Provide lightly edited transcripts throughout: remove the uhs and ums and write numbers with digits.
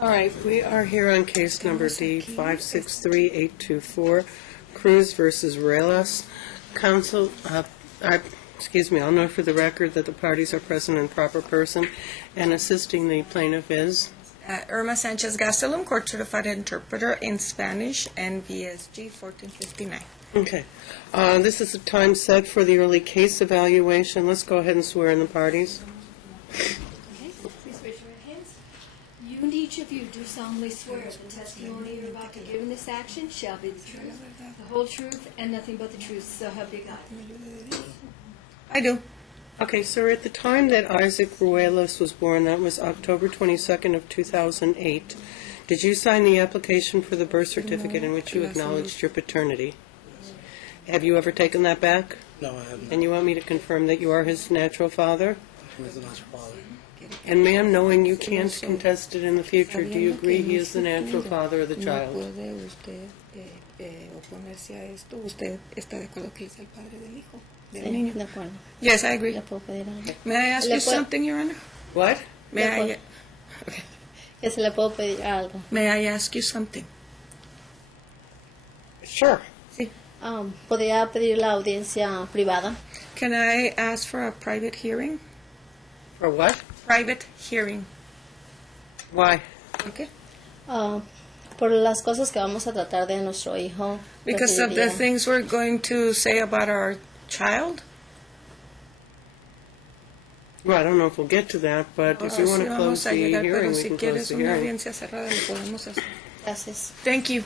All right, we are here on case number D563824, Cruz versus Relas. Counsel, I'll note for the record that the parties are present in proper person, and assisting the plaintiff is? Irma Sanchez Gastelum, court certified interpreter in Spanish, NVSG 1459. Okay. This is the time set for the early case evaluation. Let's go ahead and swear in the parties. Okay, please raise your hands. You and each of you do solemnly swear the testimony you're about to give in this action shall be the truth, the whole truth, and nothing but the truth, so help you God. I do. Okay, sir, at the time that Isaac Ruelas was born, that was October 22nd of 2008, did you sign the application for the birth certificate in which you acknowledged your paternity? Have you ever taken that back? No, I haven't. And you want me to confirm that you are his natural father? He is the natural father. And ma'am, knowing you can't contest it in the future, do you agree he is the natural father of the child? De acuerdo. Yes, I agree. Le puedo pedir algo. May I ask you something, Your Honor? What? May Que se le puedo pedir algo. I ask you something? Sure. ¿Podría pedir la audiencia privada? Can I ask for a private hearing? For what? Private hearing. Why? Okay. Por las cosas que vamos a tratar de nuestro hijo. Because of the things we're going to say about our child? Well, I don't know if we'll get to that, but if you want to close the hearing, we can close the hearing. Gracias. Thank you.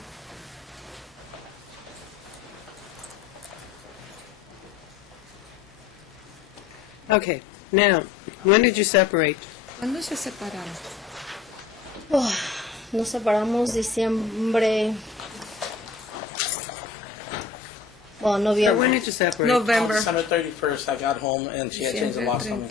Okay, now, when did you separate? ¿Cuándo se separaron? Nos separamos diciembre. Well, Or when noviembre. did you separate? November. December 31st, I got home and she had changed the locks on me.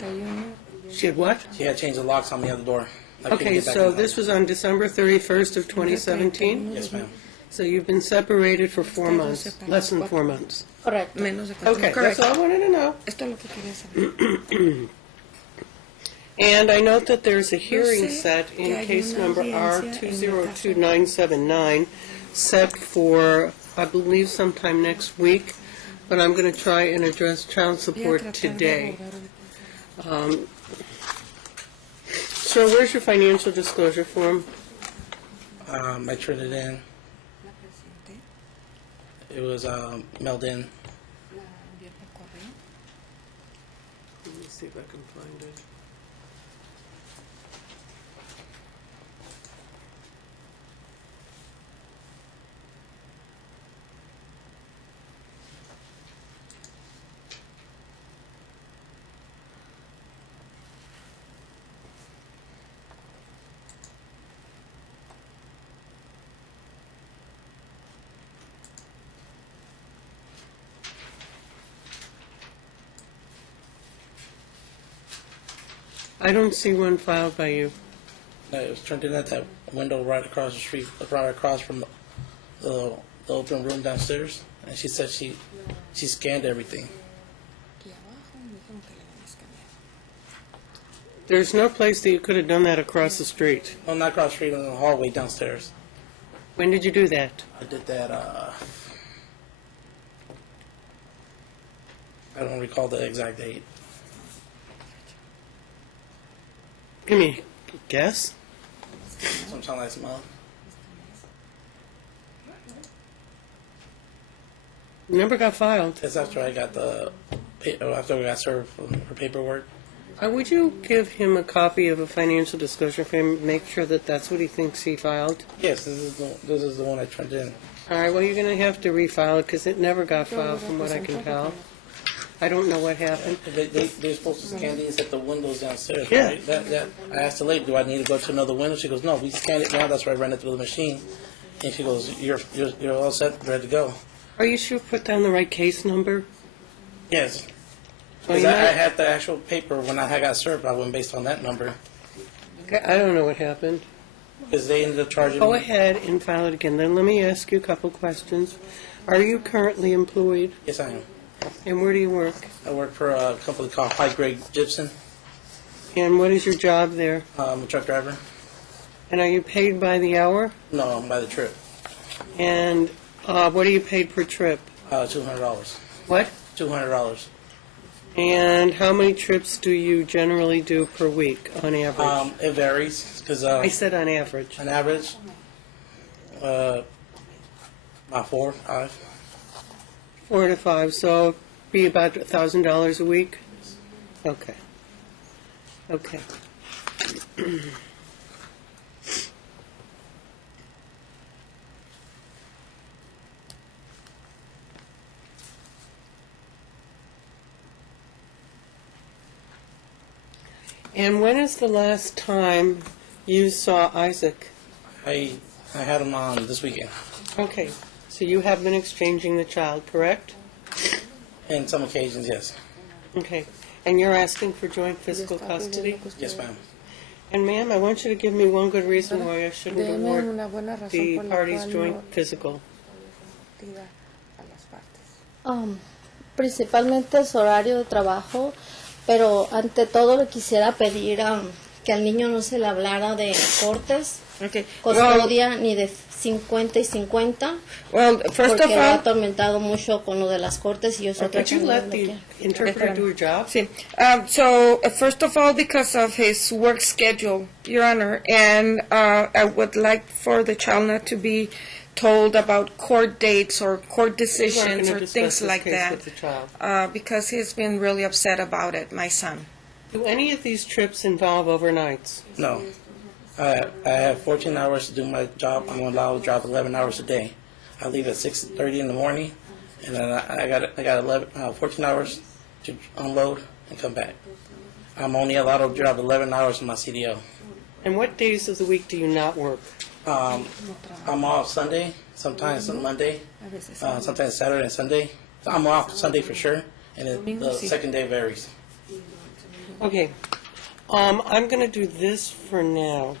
She had what? She had changed the locks on me at the door. I couldn't Okay, get back so in the this house. was on December 31st of 2017? Yes, ma'am. So you've been separated for 4 months, less than 4 months. Correcto. Menos de 4. Okay, Correct. that's all I wanted to know. Esto es lo que quería saber. And I note that there's a hearing sé set que in hay case una number audiencia en el caso. R202979 set for, I believe, sometime next week, but I'm going to try and address child Voy a support tratar de today. abordar el- So where's your financial disclosure form? I turned it in. It was mailed in. Let me see if I can find it. I don't see one filed by you. No, it was turned in at that window right across the street, right across from the open room downstairs. And she said she scanned everything. There's no place that you could have done that across the street. No, not across the street, in the hallway downstairs. When did you do that? I did that, I don't recall the exact date. Give me a guess. Sometime last month. Never got filed. That's after I got after we got served for paperwork. Would you give him a copy of a financial disclosure form, make sure that that's what he thinks he filed? Yes, this is the one I turned in. All right, well, you're going to have to refile it because it never got filed from what I can tell. I don't know what happened. They're supposed to scan these at the windows downstairs, Yeah. right? I asked the lady, do I need to go to another window? She goes, no, we scanned it now. That's why I ran it through the machine. And she goes, you're all set, ready to go. Are you sure you put down the right case number? Yes. Well, Because you I might- had the actual paper when I got served. I went based on that number. I don't know what happened. Because they ended up charging Go me. ahead and file it again. Then let me ask you a couple questions. Are you currently employed? Yes, I am. And where do you work? I work for a company called High Grade Gypsum. And what is your job there? I'm a truck driver. And are you paid by the hour? No, I'm by the trip. And what are you paid per trip? $200. What? $200. And how many trips do you generally do per week on average? It varies because I said on average. on average, about 4, 5. 4 to 5, so be about $1,000 a week? Okay. Okay. And when is the last time you saw Isaac? I had him on this weekend. Okay, so you have been exchanging the child, correct? In some occasions, yes. Okay, and you're asking for joint physical custody? Yes, ma'am. And ma'am, I want you to give me one good reason why I shouldn't Deme award una buena razón the por la parties cual joint no physical. tira a las partes. Principalmente es horario de trabajo, pero ante todo le quisiera pedir que al niño no se le hablara de cortes, Okay. custodia, ni de 50 y 50, Well, first porque of lo ha all, atormentado mucho con lo de las cortes y yo estoy Could you tratando de let the bloquear. interpreter do her job? sí. First of all, because of his work schedule, Your Honor, and I would like for the child not to be told about court dates or court We weren't decisions gonna or discuss things this like case that, with the child. because he's been really upset about it, my son. Do any of these trips involve overnights? No. I have 14 hours to do my job. I'm allowed to drive 11 hours a day. I leave at 6:30 in the morning, and then I got 14 hours to unload and come back. I'm only allowed to drive 11 hours in my CDL. And what days of the week do you not work? I'm off Sunday, sometimes on Monday, sometimes Saturday and Sunday. I'm off Sunday for sure, and then the second day varies. Okay, I'm going to do this for now.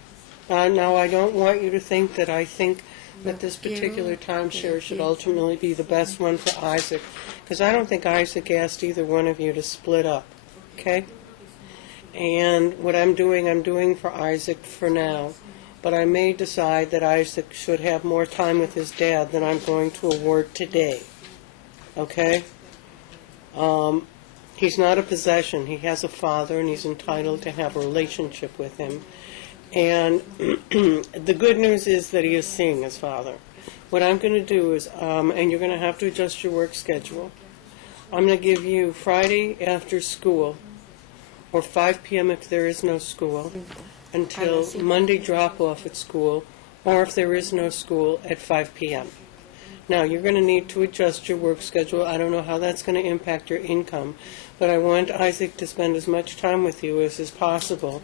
Now, I don't want you to think that I think that this particular timeshare should ultimately be the best one for Isaac, because I don't think Isaac asked either one of you to split up, okay? And what I'm doing for Isaac for now. But I may decide that Isaac should have more time with his dad than I'm going to award today, okay? He's not a possession. He has a father, and he's entitled to have a relationship with him. And the good news is that he is seeing his father. What I'm going to do is, and you're going to have to adjust your work schedule, I'm going to give you Friday after school, or 5 p.m. if there is no school, until Monday drop-off at school, or if there is no school, at 5 p.m. Now, you're going to need to adjust your work schedule. I don't know how that's going to impact your income, but I want Isaac to spend as much time with you as is possible.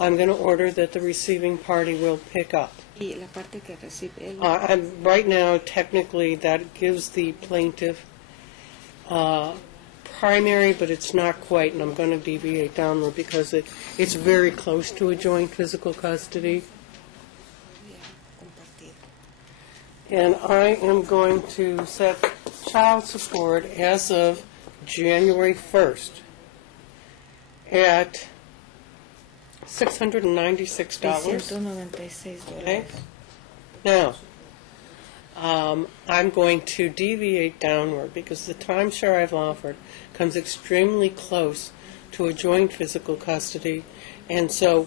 I'm going to order that the receiving party will pick up. Y la parte que recibe él. Right now, technically, that gives the plaintiff primary, but it's not quite, and I'm going to deviate downward because it's very close to a joint physical custody. And I am going to set child support as of January 1st at $696. 696 Okay? dólares. Now, I'm going to deviate downward because the timeshare I've offered comes extremely close to a joint physical custody, and so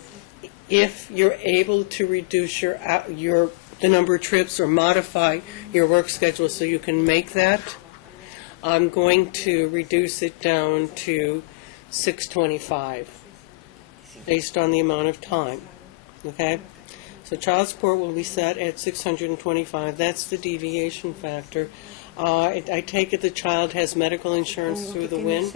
if you're able to reduce the number of trips or modify your work schedule so you can make that, I'm going to reduce it down to $625 based on the amount of time, okay? So child support will be set at $625. That's the deviation factor. I take it the child has medical insurance through the WIN?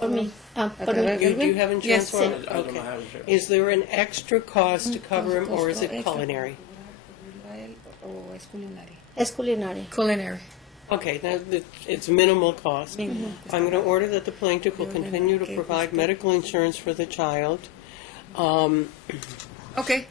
Por mí. Por través mí. Do you have insurance Yes. for him? I do Okay. not have insurance. Is there an extra cost to cover him, or is it culinary? ¿O es culinaria? Es culinaria. Culinary. Okay, it's minimal cost. I'm going to order that the plaintiff will continue to provide medical insurance for the child. Okay.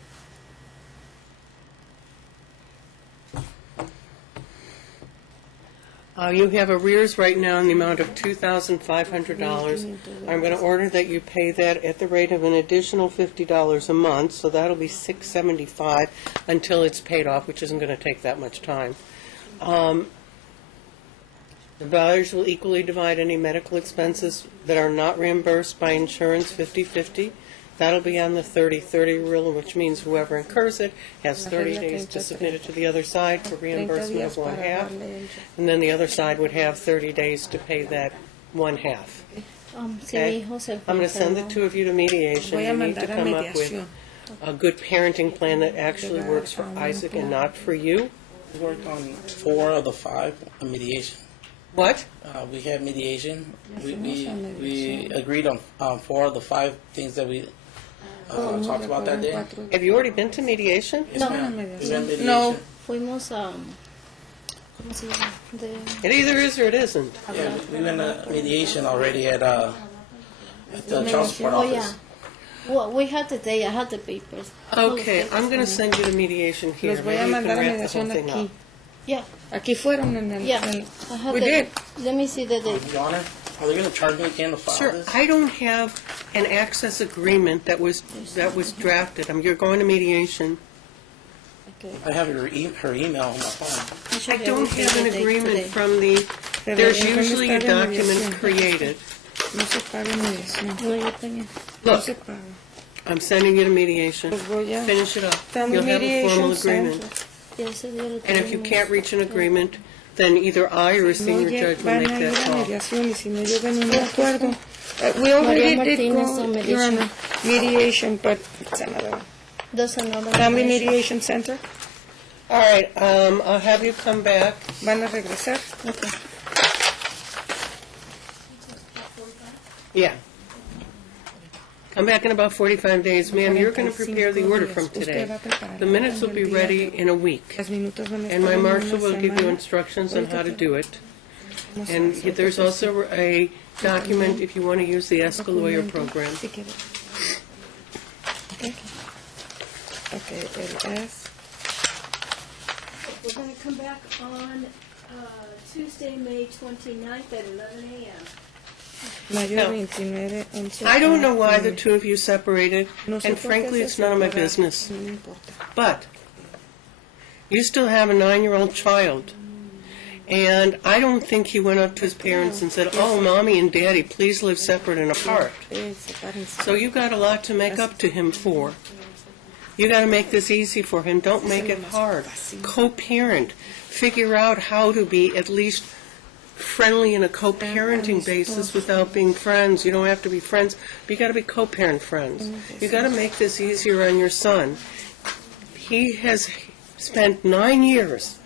You have arrears right now in the amount of $2,500. I'm going to order that you pay that at the rate of an additional $50 a month, so that'll be $675 until it's paid off, which isn't going to take that much time. The values will equally divide any medical expenses that are not reimbursed by insurance 50/50. That'll be on the 30/30 rule, which means whoever incurs it has 30 days to submit it to the other side for reimbursement of one half, and then the other side would have 30 days to pay that one half. Si Okay. mi hijo se I'm going to send the two of you to mediation. Voy a You need to mandar a come up with mediación. a good parenting plan that actually works for Isaac and not for you. We worked on 4 of the 5 mediation. What? We had mediation. We agreed on 4 of the 5 things that we talked about that day. Have you already been to mediation? Yes, ma'am. We went mediation. No. fuimos a... ¿Cómo se llama? It either is or it isn't. Yeah, we went to mediation already at the child support Oh, yeah. office. Well, we had the day, I had the papers. Okay, I'm going to send you to mediation here. Los voy Maybe a you can mandar a wrap the whole mediación thing aquí. up. Yeah, Aquí fueron en el... yeah. en- I had We the, did. Let me see the date. Your Honor, are they going to charge me again to file Sure, this? I don't have an access agreement that was drafted. You're going to mediation. I have her email on my phone. I don't have an agreement from the, there's usually a document created. No se paga mediación. No, yo también. No Look, se paga. I'm sending you to mediation. Los voy a... Finish it up. Family You'll have a formal mediation agreement. center. Ya ese día lo And if you tenemos. can't reach an agreement, then either I or a No senior judge will van make a ir that a call. mediación y si no llegan a un acuerdo. We already María did Martínez go, on Your Honor, mediation, but it's another one. There's another Family mediation. Mediation Center, All right, I'll have you come back. van a regresar. Okay. Yeah. Come back in about 45 days. Ma'am, you're going to prepare the order from today. The minutes will be ready in a week. Las minutos van a And estar my en marshal una will give you semana. instructions on how to do it. Vamos a And hacer there's also a document if you want to use the ESCA lawyer program. Si quiere. Okay, el S. We're going to come back on Tuesday, May 29th at 11 a.m. Mayo No. 29, 11. I don't know why the two of you separated, No sé and por qué frankly, se it's none of my separaron. business. No me importa. But you still have a 9-year-old child. And I don't think he went up to his parents and said, "Oh, Mommy and Daddy, please live separate and apart." Sepárense. So you got a lot to make up to him for. You got to make this easy for him. Don't make it hard. Co-parent. Figure out how to be at least friendly in a co-parenting basis without being friends. You don't have to be friends, but you got to be co-parent friends. You got to make this easier on your son. He has spent 9 years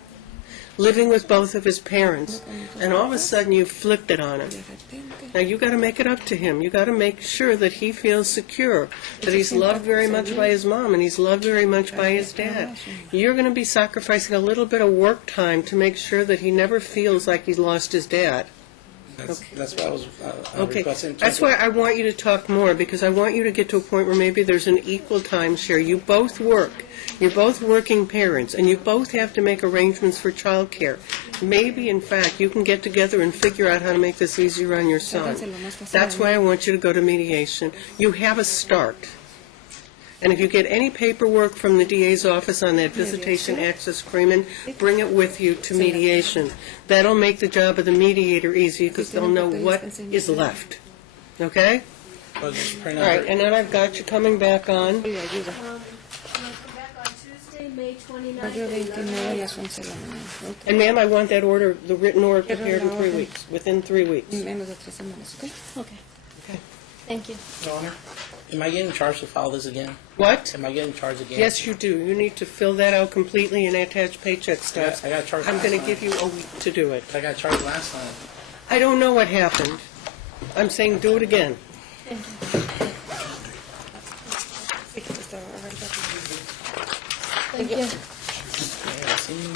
living with both of his parents, and all of a sudden you flipped it on him. Now you got to make it up to him. You got to make sure that he feels secure, that he's loved very much by his mom and he's loved very much by his dad. You're going to be sacrificing a little bit of work time to make sure that he never feels like he's lost his dad. That's what I was Okay, requesting. that's why I want you to talk more, because I want you to get to a point where maybe there's an equal time share. You both work. You're both working parents, and you both have to make arrangements for childcare. Maybe, in fact, you can get together and figure out how to make this easier on your son. That's why I want you to go to mediation. You have a start. And if you get any paperwork from the DA's office on that visitation access agreement, bring it with you to mediation. That'll make the job of the mediator easy, because they'll know what is left. Okay? I'll just print All out right, her- and then I've got you coming back on. We're going to come back on Tuesday, May 29th Mayo at 29 a 11 las 11 de la mañana. And ma'am, I want that order, the written order prepared in 3 weeks, within 3 weeks. Menos de 3 semanas, ¿ok? Okay. Okay. Thank you. Your Honor, am I getting charged to file this again? What? Am I getting charged again? Yes, you do. You need to fill that out completely and attach paycheck stubs. I got charged I'm last going to time. give you a week to do it. I got charged last time. I don't know what happened. I'm saying do it again. Thank you. Yeah, see?